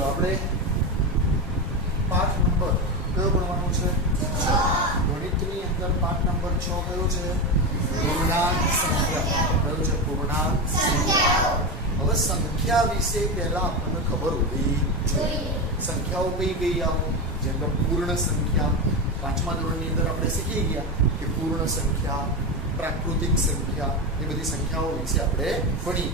चलो આપણે પાઠ નંબર કયો ભણવાનો છે? ગણિતની અંદર પાઠ નંબર 6 કયો છે? પૂર્ણાંક સંખ્યા. કયો છે? પૂર્ણાંક સંખ્યા. હવે સંખ્યા વિશે પહેલા આપણને ખબર હોવી જોઈએ. સંખ્યાઓ કઈ કઈ આવો? જેમ કે પૂર્ણ સંખ્યા. પાંચમા ધોરણની અંદર આપણે શીખી ગયા કે પૂર્ણ સંખ્યા, પ્રાકૃતિક સંખ્યા, એ બધી સંખ્યાઓ વિશે આપણે ભણી.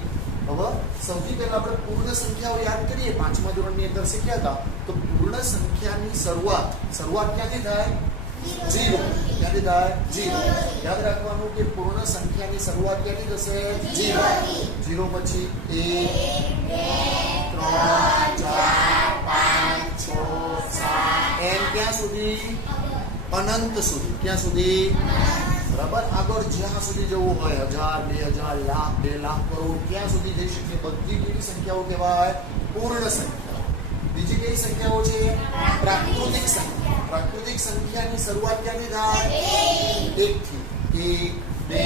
હવે સૌથી પહેલા આપણે પૂર્ણ સંખ્યાઓ યાદ કરીએ. પાંચમા ધોરણની અંદર શીખ્યા હતા તો પૂર્ણ સંખ્યાની શરૂઆત ક્યાંથી થાય? 0. ક્યાંથી થાય? 0. યાદ રાખવાનું કે પૂર્ણ સંખ્યાની શરૂઆત ક્યાંથી થશે? 0 પછી 1 2 3 4 5 6 7 એમ ક્યાં સુધી? અનંત સુધી. ક્યાં સુધી? બરાબર. આગળ જ્યાં સુધી જવું હોય 1000 2000 લાખ 2 લાખ કરોડ ક્યાં સુધી જઈ શકીએ? બધી કેવી સંખ્યાઓ કહેવાય? પૂર્ણ સંખ્યા. બીજી કઈ સંખ્યાઓ છે? પ્રાકૃતિક સંખ્યા. પ્રાકૃતિક સંખ્યાની શરૂઆત ક્યાંથી થાય? 1 થી 1 2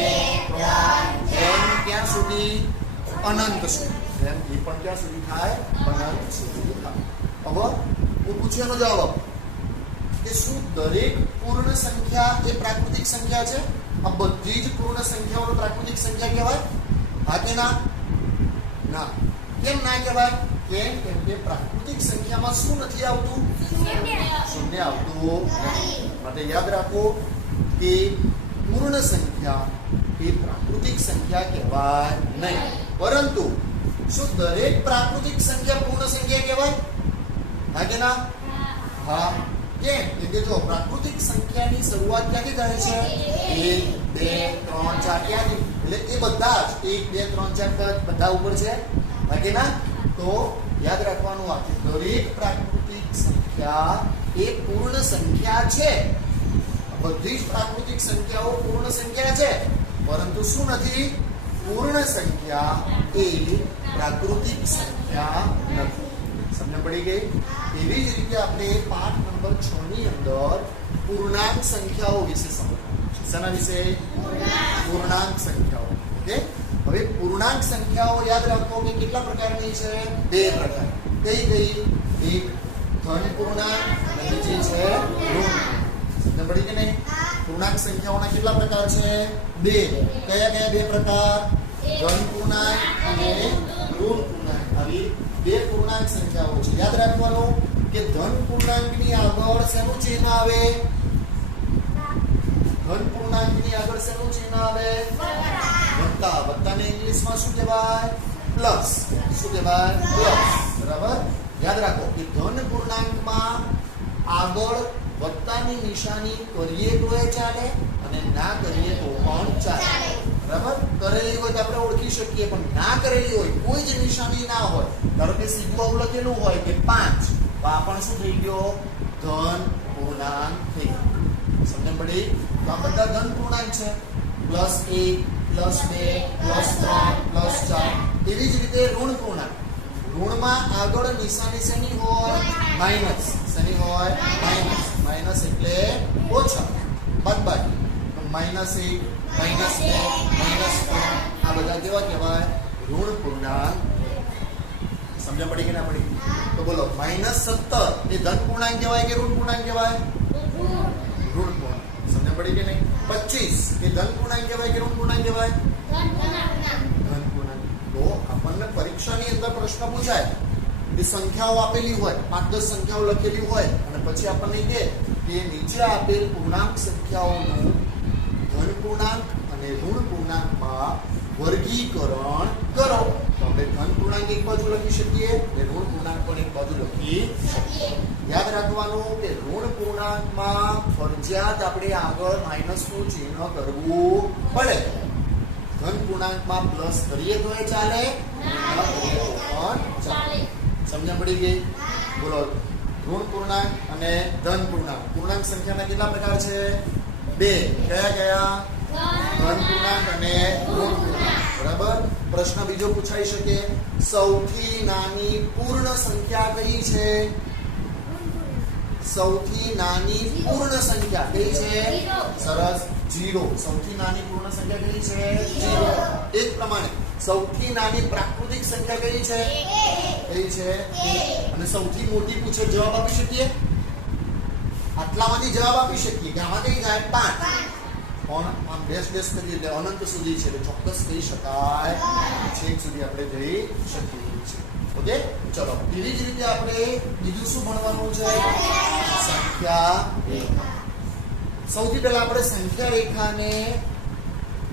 3 એમ ક્યાં સુધી? અનંત સુધી. એમ એ પણ ક્યાં સુધી થાય? અનંત સુધી થાય. હવે હું પૂછ્યાનો જવાબ કે શું દરેક પૂર્ણ સંખ્યા એ પ્રાકૃતિક સંખ્યા છે? આ બધી જ પૂર્ણ સંખ્યાઓને પ્રાકૃતિક સંખ્યા કહેવાય? હા કે ના? ના. કેમ ના કહેવાય? કેમ કે પ્રાકૃતિક સંખ્યામાં શું નથી આવતું? શૂન્ય આવતું નથી. માટે યાદ રાખો કે પૂર્ણ સંખ્યા એ પ્રાકૃતિક સંખ્યા કહેવાય નહીં. પરંતુ શું દરેક પ્રાકૃતિક સંખ્યા પૂર્ણ સંખ્યા કહેવાય? હા કે ના? હા. કેમ કે જો પ્રાકૃતિક સંખ્યાની શરૂઆત ક્યાંથી થાય છે? 1 2 3 4 ક્યાંથી? એટલે એ બધા જ 1 2 3 4 બધા ઉપર છે. બાકી ના? તો યાદ રાખવાનું આ કે દરેક પ્રાકૃતિક સંખ્યા એ પૂર્ણ સંખ્યા છે. બધી જ પ્રાકૃતિક સંખ્યાઓ પૂર્ણ સંખ્યા છે. પરંતુ શું નથી? પૂર્ણ સંખ્યા એ પ્રાકૃતિક સંખ્યા નથી. સમજ પડી ગઈ? એવી જ રીતે આપણે પાઠ નંબર 6 ની અંદર પૂર્ણાંક સંખ્યાઓ વિશે સમજવાનું છે. શેના વિશે? પૂર્ણાંક સંખ્યાઓ. ઓકે. હવે પૂર્ણાંક સંખ્યાઓ યાદ રાખો કે કેટલા પ્રકારની છે? 2 પ્રકાર. કઈ કઈ? એક ધન પૂર્ણાંક અને બીજી છે ઋણ. સમજ પડી કે નહીં? પૂર્ણાંક સંખ્યાઓના કેટલા પ્રકાર છે? 2. કયા કયા 2 પ્રકાર? ધન પૂર્ણાંક અને ઋણ પૂર્ણાંક. આવી 2 પૂર્ણાંક સંખ્યાઓ છે. યાદ રાખવાનું કે ધન પૂર્ણાંકની આગળ શેનું ચિહ્ન આવે? ધન પૂર્ણાંકની આગળ શેનું ચિહ્ન આવે? વત્તા. વત્તાને ઇંગ્લિશમાં શું કહેવાય? પ્લસ. શું કહેવાય? પ્લસ. બરાબર. યાદ રાખો કે ધન પૂર્ણાંકમાં આગળ વત્તાની નિશાની કરીએ તો એ ચાલે અને ના કરીએ તો પણ ચાલે. બરાબર. કરેલી હોય તો આપણે ઓળખી શકીએ, પણ ના કરેલી હોય, કોઈ જ નિશાની ના હોય, ધારો કે સીધું આવું લખેલું હોય કે 5, તો આ પણ શું થઈ ગયો? ધન પૂર્ણાંક થઈ ગયો. સમજ પડી? તો આ બધા ધન પૂર્ણાંક છે. +1 +2 +3 +4. એવી જ રીતે ઋણ પૂર્ણાંક. ઋણમાં આગળ નિશાની શેની હોય? માઇનસ. શેની હોય? માઇનસ. માઇનસ એટલે ઓછા, બાદબાકી. -1 -2 -3 આ બધા કેવા કહેવાય? ઋણ પૂર્ણાંક. સમજ પડી કે ના પડી? તો બોલો -17 એ ધન પૂર્ણાંક કહેવાય કે ઋણ પૂર્ણાંક કહેવાય? ઋણ પૂર્ણાંક. સમજ પડી કે નહીં? 25 એ ધન પૂર્ણાંક કહેવાય કે ઋણ પૂર્ણાંક કહેવાય? ધન પૂર્ણાંક. તો આપણને પરીક્ષાની અંદર પ્રશ્ન પૂછાય કે સંખ્યાઓ આપેલી હોય, 5-10 સંખ્યાઓ લખેલી હોય અને પછી આપણને કહે કે નીચે આપેલ પૂર્ણાંક સંખ્યાઓનું ધન પૂર્ણાંક અને ઋણ પૂર્ણાંકમાં વર્ગીકરણ કરો. તો આપણે ધન પૂર્ણાંક એક બાજુ લખી શકીએ અને ઋણ પૂર્ણાંક પણ એક બાજુ લખી શકીએ. યાદ રાખવાનું કે ઋણ પૂર્ણાંકમાં ફરજિયાત આપણે આગળ માઇનસનું ચિહ્ન કરવું પડે. ધન પૂર્ણાંકમાં પ્લસ કરીએ તો એ ચાલે, ન કરીએ તો પણ ચાલે. સમજ પડી ગઈ? બોલો ઋણ પૂર્ણાંક અને ધન પૂર્ણાંક. પૂર્ણાંક સંખ્યાના કેટલા પ્રકાર છે? 2. કયા કયા? ધન પૂર્ણાંક અને ઋણ પૂર્ણાંક. બરાબર. પ્રશ્ન બીજો પૂછાઈ શકે, સૌથી નાની પૂર્ણ સંખ્યા કઈ છે? સૌથી નાની પૂર્ણ સંખ્યા કઈ છે? સરસ. 0 સૌથી નાની પૂર્ણ સંખ્યા કઈ છે 0 એ જ પ્રમાણે સૌથી નાની પ્રાકૃતિક સંખ્યા કઈ છે કઈ છે અને સૌથી મોટી પૂછે જવાબ આપી શકીએ આટલામાંથી જવાબ આપી શકીએ કે આમાં કઈ જાય 5 પણ આમ બેસ કરી એટલે અનંત સુધી છે એટલે ચોક્કસ કહી શકાય છેક સુધી આપણે જઈ શકીએ છીએ ઓકે ચલો એવી જ રીતે આપણે બીજું શું ભણવાનું છે સંખ્યા રેખા સૌથી પહેલા આપણે સંખ્યા રેખાને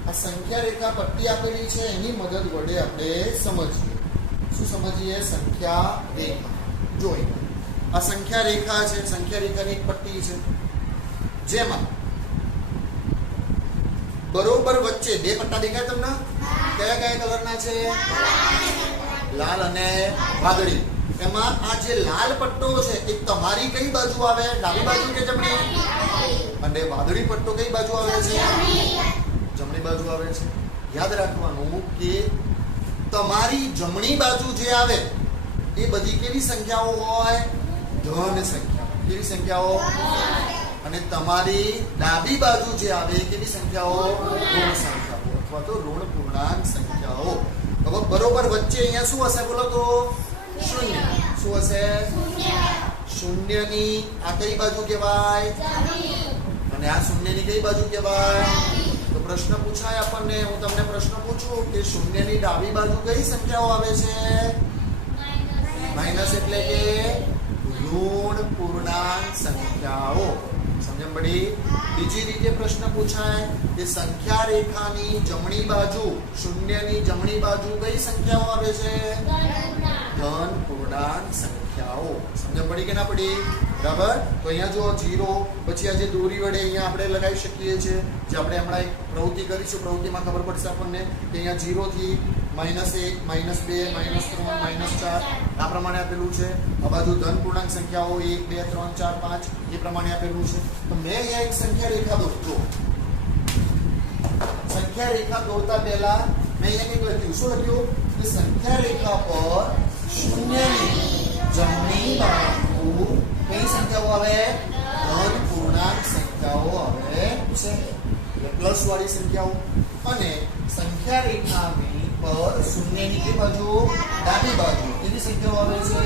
આ સંખ્યા રેખા પટ્ટી આપેલી છે એની મદદ વડે આપણે સમજીએ શું સમજીએ સંખ્યા રેખા જોઈ આ સંખ્યા રેખા છે સંખ્યા રેખાની એક પટ્ટી છે જેમાં બરોબર વચ્ચે બે પટ્ટા દેખાય તમને કયા કયા કલરના છે લાલ અને વાદળી એમાં આ જે લાલ પટ્ટો છે એ તમારી કઈ બાજુ આવે ડાબી બાજુ કે જમણી અને વાદળી પટ્ટો કઈ બાજુ આવે છે જમણી બાજુ આવે છે યાદ રાખવાનું કે તમારી જમણી બાજુ જે આવે એ બધી કેવી સંખ્યાઓ હોય ધન સંખ્યા કેવી સંખ્યાઓ અને તમારી ડાબી બાજુ જે આવે એ કેવી સંખ્યાઓ ઋણ સંખ્યાઓ અથવા તો ઋણ પૂર્ણાંક સંખ્યાઓ હવે બરોબર વચ્ચે અહીંયા શું હશે બોલો તો શૂન્ય શું હશે શૂન્યની આ કઈ બાજુ કહેવાય અને આ શૂન્યની કઈ બાજુ કહેવાય તો પ્રશ્ન પૂછાય આપણને હું તમને પ્રશ્ન પૂછું કે શૂન્યની ડાબી બાજુ કઈ સંખ્યાઓ આવે છે માઈનસ એટલે કે ઋણ પૂર્ણાંક સંખ્યાઓ સમજણ પડી બીજી રીતે પ્રશ્ન પૂછાય કે સંખ્યા રેખાની જમણી બાજુ શૂન્યની જમણી બાજુ કઈ સંખ્યાઓ આવે છે ધન પૂર્ણાંક સંખ્યાઓ સમજણ પડી કે ના પડી બરાબર તો અહીંયા જો 0 પછી આ જે દોરી વડે અહીંયા આપણે લગાવી શકીએ છીએ જે આપણે હમણાં એક પ્રવૃત્તિ કરીશું પ્રવૃત્તિમાં ખબર પડશે આપણને કે અહીંયા 0 થી -1 -2 -3 -4 આ પ્રમાણે આપેલું છે આ બાજુ ધન પૂર્ણાંક સંખ્યાઓ 1 2 3 4 5 એ પ્રમાણે આપેલું છે તો મેં અહીંયા એક સંખ્યા રેખા દોરતો સંખ્યા રેખા દોરતા પહેલા મેં અહીંયા કંઈક લખ્યું શું લખ્યું કે સંખ્યા રેખા પર શૂન્યની જમણી બાજુ કઈ સંખ્યાઓ આવે ધન પૂર્ણાંક સંખ્યાઓ આવે છે એટલે પ્લસ વાળી સંખ્યાઓ અને સંખ્યા રેખાની પર શૂન્યની કઈ બાજુ ડાબી બાજુ કેવી સંખ્યાઓ આવે છે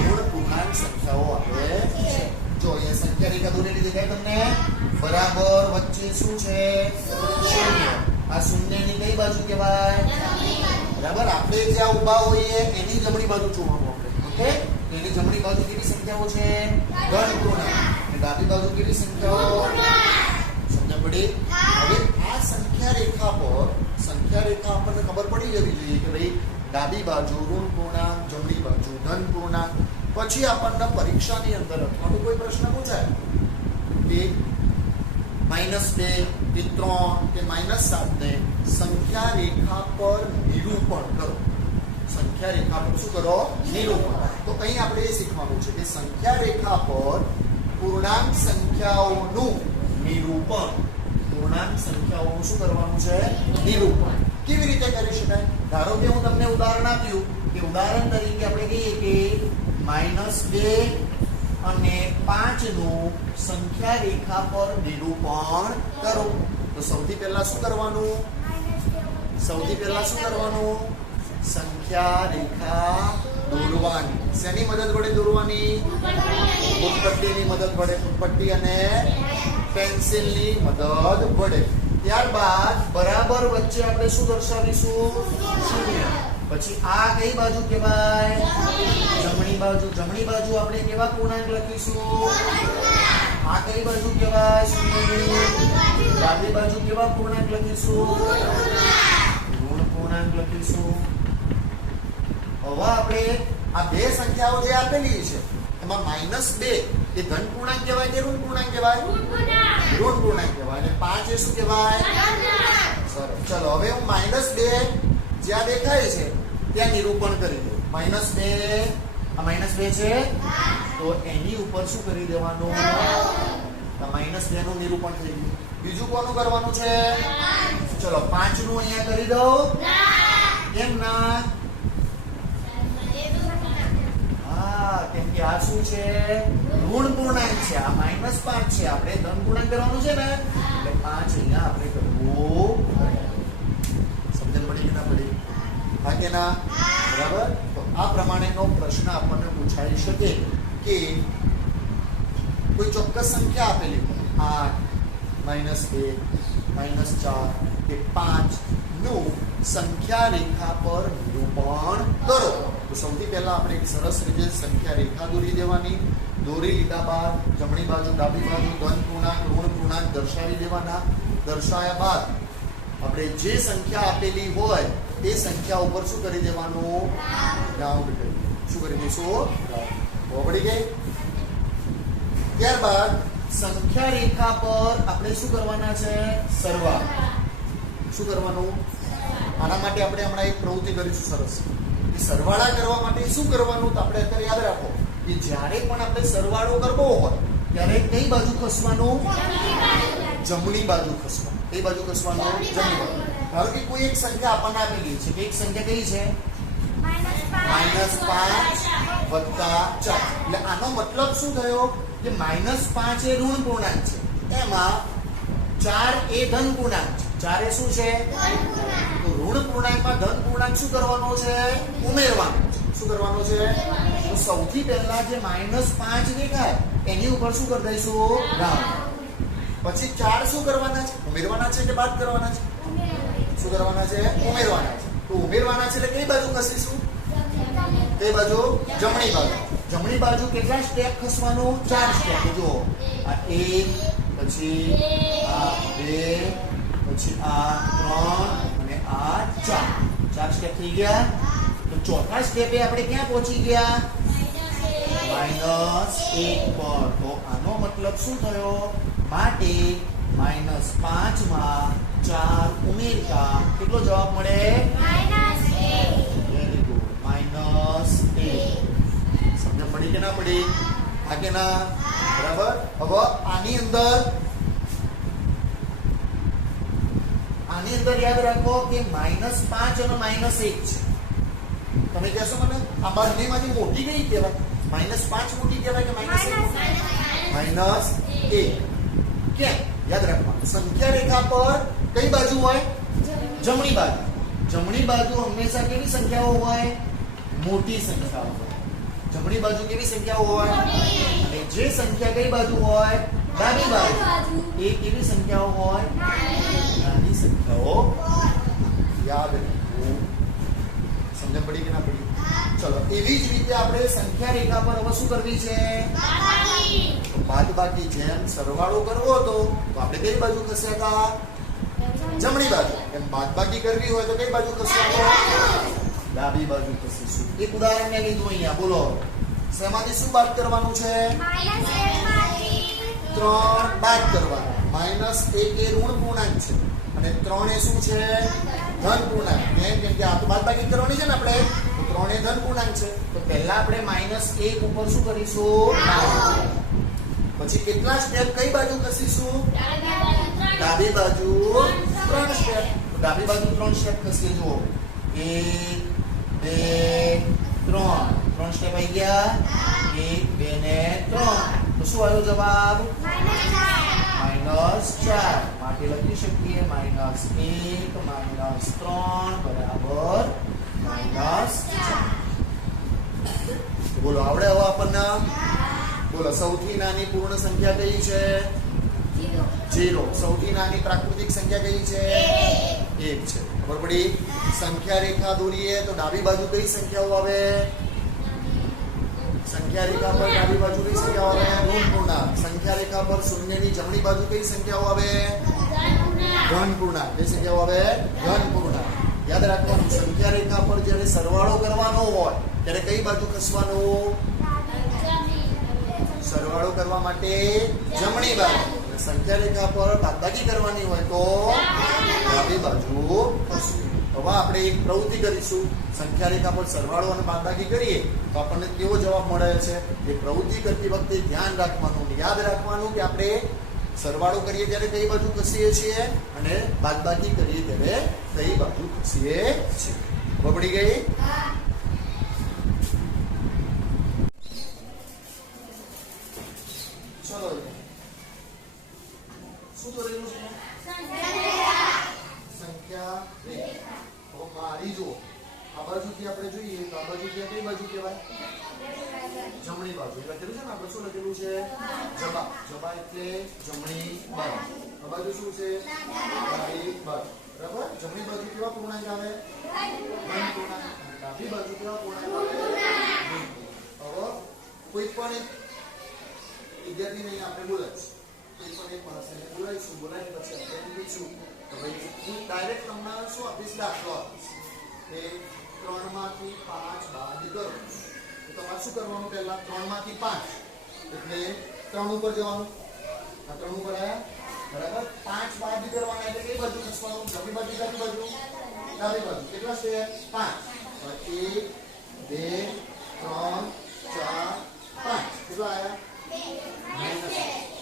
ઋણ પૂર્ણાંક સંખ્યાઓ આવે છે જો અહીંયા સંખ્યા રેખા દોરેલી દેખાય તમને બરાબર વચ્ચે શું છે શૂન્ય આ શૂન્યની કઈ બાજુ કહેવાય બરાબર આપણે જ્યાં ઊભા હોઈએ એની જમણી બાજુ જોવાનું આપણે ઓકે એની જમણી બાજુ કેવી સંખ્યાઓ છે ધન પૂર્ણાંક અને ડાબી બાજુ કેવી સંખ્યાઓ સમજ પડી હવે આ સંખ્યા રેખા પર સંખ્યા રેખા આપણને ખબર પડી જવી જોઈએ કે ભાઈ ડાબી બાજુ ઋણ પૂર્ણાંક જમણી બાજુ ધન પૂર્ણાંક પછી આપણને પરીક્ષાની અંદર અથવા તો કોઈ પ્રશ્ન પૂછાય કે -2 કે 3 કે -7 ને સંખ્યા રેખા પર નિરૂપણ કરો સંખ્યા રેખા પર શું કરો નિરૂપણ તો અહીં આપણે એ શીખવાનું છે કે સંખ્યા રેખા પર પૂર્ણાંક સંખ્યાઓનું નિરૂપણ પૂર્ણાંક સંખ્યાઓનું શું કરવાનું છે નિરૂપણ કેવી રીતે કરી શકાય ધારો કે હું તમને ઉદાહરણ આપ્યું કે ઉદાહરણ તરીકે આપણે કહીએ કે -2 અને 5 નું સંખ્યા રેખા પર નિરૂપણ કરો તો સૌથી પહેલા શું કરવાનું સંખ્યા રેખા દોરવાની શેની મદદ વડે દોરવાની ફૂટપટ્ટીની મદદ વડે ફૂટપટ્ટી અને પેન્સિલની મદદ વડે ત્યારબાદ બરાબર વચ્ચે આપણે શું દર્શાવીશું શૂન્ય પછી આ કઈ બાજુ કહેવાય જમણી બાજુ આપણે કેવા પૂર્ણાંક લખીશું આ કઈ બાજુ કહેવાય શૂન્યની ડાબી બાજુ કેવા પૂર્ણાંક લખીશું ઋણ પૂર્ણાંક લખીશું હવે આપણે આ બે સંખ્યાઓ જે આપેલી છે એમાં -2 એ ધન પૂર્ણાંક કહેવાય કે ઋણ પૂર્ણાંક કહેવાય ઋણ પૂર્ણાંક કહેવાય અને 5 એ શું કહેવાય સરસ ચલો હવે હું -2 જ્યાં દેખાય છે ત્યાં નિરૂપણ કરી દઉં -2 આ -2 છે તો એની ઉપર શું કરી દેવાનું -2 નું નિરૂપણ થઈ ગયું બીજું કોનું કરવાનું છે ચલો 5 નું અહીંયા કરી દઉં કેમ ના હા, કેમ કે આ શું છે? ઋણ પૂર્ણાંક છે. આ -5 છે. આપણે ધન પૂર્ણાંક કરવાનું છે ને, એટલે 5 અહીંયા આપણે કરવું. સમજણ પડી કે ના પડી? હા કે ના? બરાબર. તો આ પ્રમાણેનો પ્રશ્ન આપણને પૂછાઈ શકે કે કોઈ ચોક્કસ સંખ્યા આપેલી હોય 8, -1, -4 કે 5 નું સંખ્યા રેખા પર નિરૂપણ કરો. તો સૌથી પહેલા આપણે એક સરસ રીતે સંખ્યા રેખા દોરી દેવાની. દોરી લીધા બાદ જમણી બાજુ ડાબી બાજુ ધન પૂર્ણાંક ઋણ પૂર્ણાંક દર્શાવી દેવાના. દર્શાવ્યા બાદ આપણે જે સંખ્યા આપેલી હોય એ સંખ્યા ઉપર શું કરી દેવાનું? રાઉન્ડ કરી. શું કરી દઈશું? પડી ગઈ. ત્યારબાદ સંખ્યા રેખા પર આપણે શું કરવાના છે? સરવાળો. શું કરવાનું? આના માટે આપણે હમણાં એક પ્રવૃત્તિ કરીશું સરસ. કે સરવાળા કરવા માટે શું કરવાનું? તો આપણે અત્યારે યાદ રાખો કે જ્યારે પણ આપણે સરવાળો કરવો હોય ત્યારે કઈ બાજુ ખસવાનું? જમણી બાજુ ખસવાનું. કઈ બાજુ ખસવાનું? જમણી બાજુ. ધારો કે કોઈ એક સંખ્યા આપણને આપેલી છે કે એક સંખ્યા કઈ છે? -5 + 4. એટલે આનો મતલબ શું થયો કે -5 એ ઋણ પૂર્ણાંક છે, એમાં 4 એ ધન પૂર્ણાંક છે. 4 એ શું છે? તો ઋણ પૂર્ણાંકમાં ધન પૂર્ણાંક શું કરવાનો છે? ઉમેરવાનો છે. શું કરવાનો છે? તો સૌથી પહેલા જે -5 દેખાય એની ઉપર શું કરી દઈશું? રાઉન્ડ. પછી 4 શું કરવાના છે? ઉમેરવાના છે કે બાદ કરવાના છે? શું કરવાના છે? ઉમેરવાના છે. તો ઉમેરવાના છે એટલે કઈ બાજુ ખસીશું? કઈ બાજુ? જમણી બાજુ. જમણી બાજુ કેટલા સ્ટેપ ખસવાનું? 4 સ્ટેપ. જુઓ, આ 1, પછી આ 2, પછી આ 3 અને આ 4. 4 સ્ટેપ થઈ ગયા. તો ચોથા સ્ટેપે આપણે ક્યાં પહોંચી ગયા? -1 પર. તો આનો મતલબ શું થયો? માટે -5 માં 4 ઉમેરતા કેટલો જવાબ મળે? Very good. -1. સમજ પડી કે ના પડી? હા કે ના? બરાબર. હવે આની અંદર યાદ રાખો કે -5 અને -1 છે. તમે કહેશો મને આ બંનેમાંથી મોટી કઈ કહેવાય? -5 મોટી કહેવાય કે -1? -1. કેમ? યાદ રાખવાનું. સંખ્યા રેખા પર કઈ બાજુ હોય? જમણી બાજુ. જમણી બાજુ હંમેશા કેવી સંખ્યાઓ હોય? મોટી સંખ્યાઓ હોય. જમણી બાજુ કેવી સંખ્યાઓ હોય? અને જે સંખ્યા કઈ બાજુ હોય? ડાબી બાજુ. એ કેવી સંખ્યાઓ હોય? નાની સંખ્યાઓ. યાદ રાખવું. સમજણ પડી કે ના પડી? ચલો, એવી જ રીતે આપણે સંખ્યા રેખા પર હવે શું કરવી છે? બાદબાકી. જેમ સરવાળો કરવો હતો તો આપણે કઈ બાજુ ખસ્યા હતા? જમણી બાજુ. એમ બાદબાકી કરવી હોય તો કઈ બાજુ ખસવાનું? ડાબી બાજુ ખસીશું. એક ઉદાહરણ મેં લીધું અહીંયા. બોલો, શેમાંથી શું બાદ કરવાનું છે? 3 બાદ કરવાનું. -1 એ ઋણ પૂર્ણાંક છે અને 3 એ શું છે? ધન પૂર્ણાંક. કેમ કે આ તો બાદબાકી કરવાની છે ને આપણે. તો 3 એ ધન પૂર્ણાંક છે. તો પહેલા આપણે -1 ઉપર શું કરીશું? પછી કેટલા સ્ટેપ કઈ બાજુ ખસીશું? ડાબી બાજુ 3 સ્ટેપ. તો ડાબી બાજુ 3 સ્ટેપ ખસીએ. જુઓ, 1, 2, 3. 3 સ્ટેપ આવી ગયા. 1, 2 ને 3. તો શું આવ્યો જવાબ? -4. માટે લખી શકીએ -1 -3 બરાબર -4. બોલો, આવડે હવે આપણને? બોલો, સૌથી નાની પૂર્ણ સંખ્યા કઈ છે? 0. સૌથી નાની પ્રાકૃતિક સંખ્યા કઈ છે? 1 છે. ખબર પડી? સંખ્યા રેખા દોરીએ તો ડાબી બાજુ કઈ સંખ્યાઓ આવે? સંખ્યા રેખા પર ડાબી બાજુ કઈ સંખ્યાઓ આવે? ઋણ પૂર્ણાંક. સંખ્યા રેખા પર શૂન્યની જમણી બાજુ કઈ સંખ્યાઓ આવે? ધન પૂર્ણાંક. કઈ સંખ્યાઓ આવે? ધન પૂર્ણાંક. યાદ રાખવાનું, સંખ્યા રેખા પર જ્યારે સરવાળો કરવાનો હોય ત્યારે કઈ બાજુ ખસવાનું? સરવાળો કરવા માટે જમણી બાજુ. સંખ્યા રેખા પર બાદબાકી કરવાની હોય તો ડાબી બાજુ ખસવું. હવે આપણે એક પ્રવૃત્તિ કરીશું. સંખ્યા રેખા પર સરવાળો અને બાદબાકી કરીએ તો આપણને કેવો જવાબ મળે છે? એ પ્રવૃત્તિ કરતી વખતે ધ્યાન રાખવાનું, યાદ રાખવાનું કે આપણે સરવાળો કરીએ ત્યારે કઈ બાજુ ખસીએ છીએ અને બાદબાકી કરીએ ત્યારે કઈ બાજુ ખસીએ છીએ. ખબર પડી ગઈ? બાજુથી આપણે જોઈએ તો આ બાજુથી કઈ બાજુ કહેવાય? જમણી બાજુ. લખેલું છે ને આપણે શું લખેલું છે? જબા. જબા એટલે જમણી બાજુ. આ બાજુ શું છે? ડાબી બાજુ. બરાબર? જમણી બાજુ કેવા પૂર્ણાંક આવે? ધન પૂર્ણાંક. ડાબી બાજુ કેવા પૂર્ણાંક આવે? હવે કોઈ પણ એક વિદ્યાર્થીને આપણે બોલાવીશું. કોઈ પણ એક માણસને બોલાવીશું. બોલાવીને પછી આપણે પૂછીશું તો ભાઈ હું ડાયરેક્ટ તમને શું આપીશ? દાખલો આપીશ કે 3 માંથી 5 બાદ કરો. તો તમારે શું કરવાનું? પહેલા 3 માંથી 5 એટલે 3 ઉપર જવાનું. આ 3 ઉપર આયા. બરાબર? 5 બાદ કરવાના એટલે કઈ બાજુ ખસવાનું? જમણી બાજુ ડાબી બાજુ? ડાબી બાજુ. કેટલા છે? 5. 1 2 3 4 5. કેટલા આયા? માઈનસ.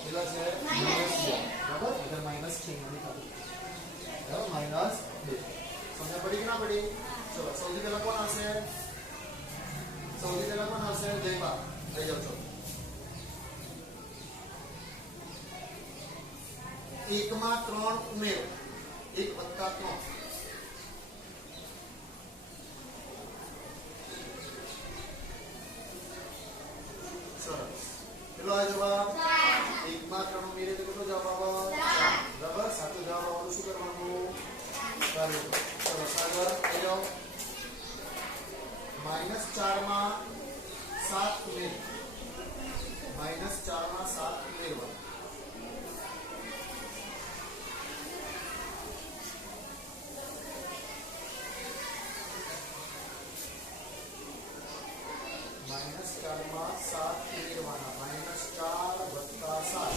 કેટલા છે? -2. બરાબર? એટલે માઈનસ છે નહીં થતું. બરાબર? -2. સમજ પડી કે ના પડી? ચલો સૌથી પહેલા કોણ આવશે? સૌથી પહેલા કોણ આવશે? જયબા. લઈ જાઓ. ચલો 1 માં 3 ઉમેરો. 1 + 3. સરસ. કેટલો આવે જવાબ? 1 માં 3 ઉમેરે તો કેટલો જવાબ આવે? 4. બરાબર? સાચો જવાબ આવવાનું શું કરવાનું? ચાલો. ચલો આગળ લઈ જાઓ. -4 માં 7 ઉમેરો. -4 માં 7 ઉમેરવા. -4 માં 7 ઉમેરવાના. -4 + 7.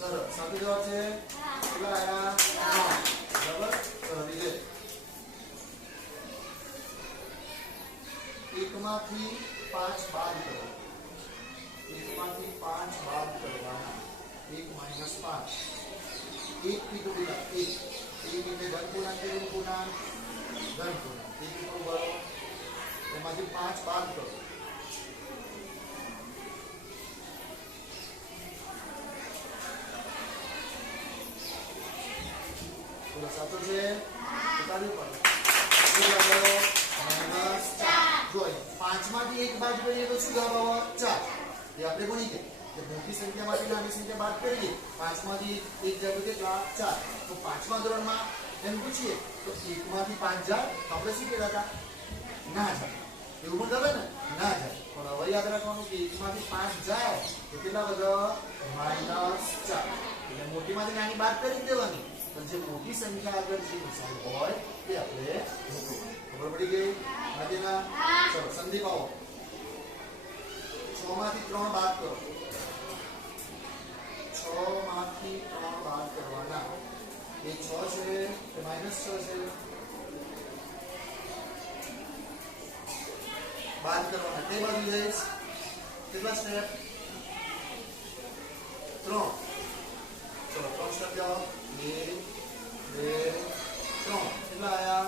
સરસ. સાચો જવાબ છે? કેટલા આયા? 3. બરાબર? ચલો બીજે 1 માંથી 5 બાદ કરો. 1 માંથી 5 બાદ કરવાના. 1 - 5. 1 કીધું બેટા 1. 1 એટલે ધન પૂર્ણાંક કે ઋણ પૂર્ણાંક? ધન પૂર્ણાંક. 1 ઉપર બરો. એમાંથી 5 બાદ કરો. સાચો છે? ઉતારવી પડે. જો 5 માંથી 1 બાદ કરીએ તો શું જવાબ આવે? 4. એ આપણે ભણી ગયા કે મોટી સંખ્યામાંથી નાની સંખ્યા બાદ કરીએ. 5 માંથી 1 જાય તો કેટલા? 4. તો 5મા ધોરણમાં એમ પૂછીએ તો 1 માંથી 5 જાય તો આપણે શું કહેતા હતા? ના જાય. એવું પણ કરે ને? ના જાય. પણ હવે યાદ રાખવાનું કે 1 માંથી 5 જાય તો કેટલા બધા? -4. એટલે મોટીમાંથી નાની બાદ કરી દેવાની. પણ જે મોટી સંખ્યા આગળ જે નિશાન હોય તે આપણે મૂકવું. ખબર પડી ગઈ? નદીના ચલો સંદીપ આવો. 6 માંથી 3 બાદ કરો. 6 માંથી 3 બાદ કરવાના. એ 6 છે કે -6 છે? બાદ કરવાના. કઈ બાજુ જઈશ? કેટલા સ્ટેપ? 3. ચલો 3 સ્ટેપ જાઓ. 1 2 3. કેટલા આયા?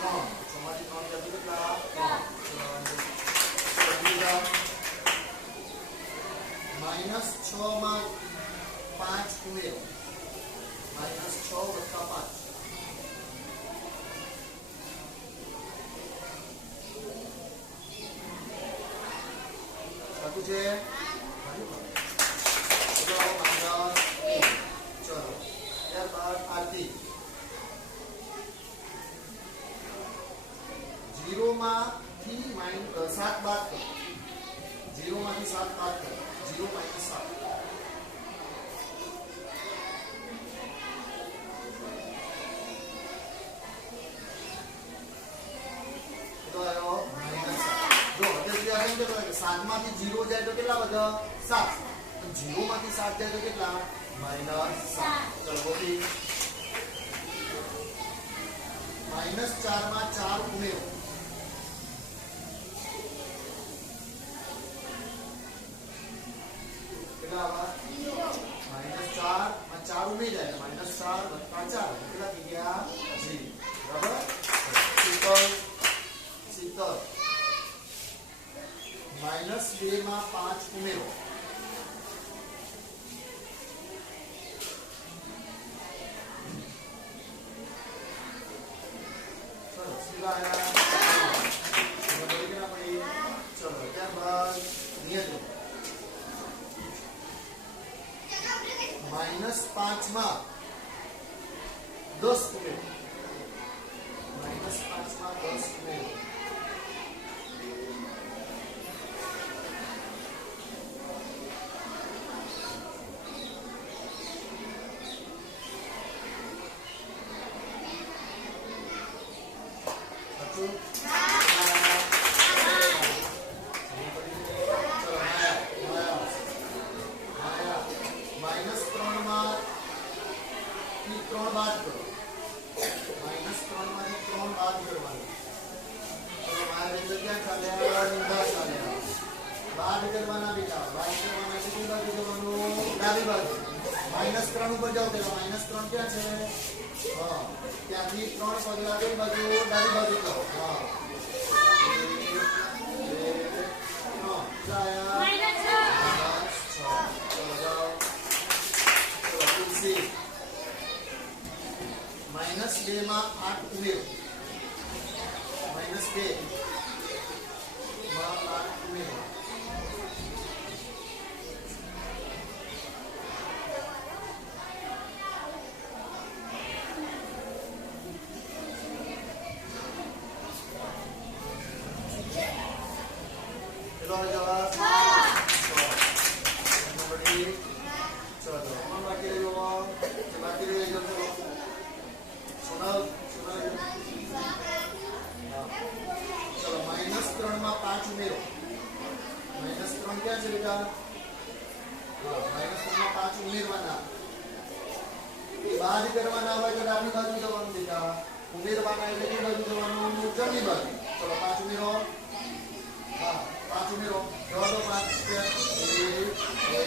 3. 6 માંથી 3 જાય કેટલા? 3. -6 માં 5 ઉમેરો. -6 + 5. સાચું છે? ચલો ત્યારબાદ આરતી. 0 માંથી 7 બાદ કરો. 0 માંથી 7 બાદ કરો. 0 - 7. તો આયો -7. જો અત્યારે આપણે કેમ કે 7 માંથી 0 જાય તો કેટલા બધા? 7. તો 0 માંથી 7 જાય તો કેટલા? -7. ચલો બોલી. -4 માં 4 ઉમેરો. -2 માં 5 ઉમેરો. સરસ. ચલો ત્યારબાદ નિયત -5 માં 10 ઉમેરો. -5 માં 10 ઉમેરો. -3 ઉપર જાઓ પેલા -3 ક્યાં છે? હા, ત્યાંથી 3 પગલા કઈ બાજુ? ડાબી બાજુ જાઓ. હા, 1 -2 માં 8 ઉમેરો. -2 માં 8 ઉમેરો. चलो जवाब बड़ी चलो कौन बाकी रही हो? बाकी रही जो चलो सुना सुना चलो -3 માં 5 ઉમેરો. -3 ક્યાં છે બેટા? હા, -3 માં 5 ઉમેરવાના. બાદ કરવાના હોય તો ડાબી બાજુ જવાનું બેટા. ઉમેરવાના એટલે કઈ બાજુ જવાનું? જમણી બાજુ. ચલો 5 ઉમેરો. હા, 5 ઉમેરો. જવા દો 5 1 2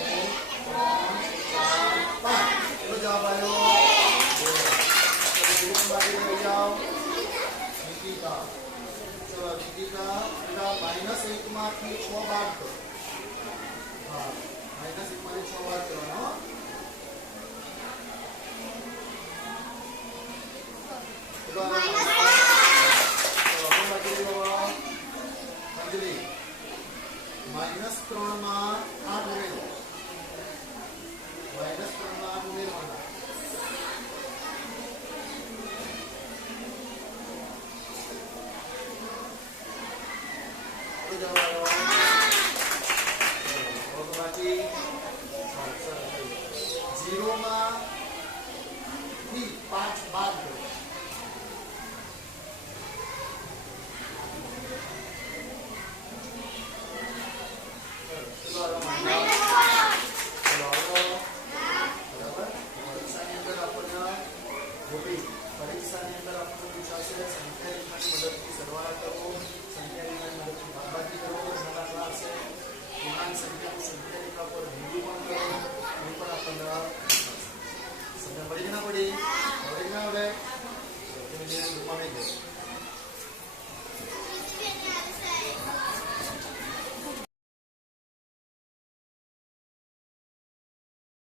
3 4 5. ચલો જવાબ આવ્યો. ચલો બાકી રહી જાઓ. નિકિતા. ચલો નિકિતા બેટા -1 માંથી 6 બાદ કરો. હા, -1 માંથી 6 બાદ કરવાનો. ચલો બાકી રહ્યો. અંજલિ -3 માં 8 ઉમેરો. -3 માં 8 ઉમેરવાના. તો જવાબ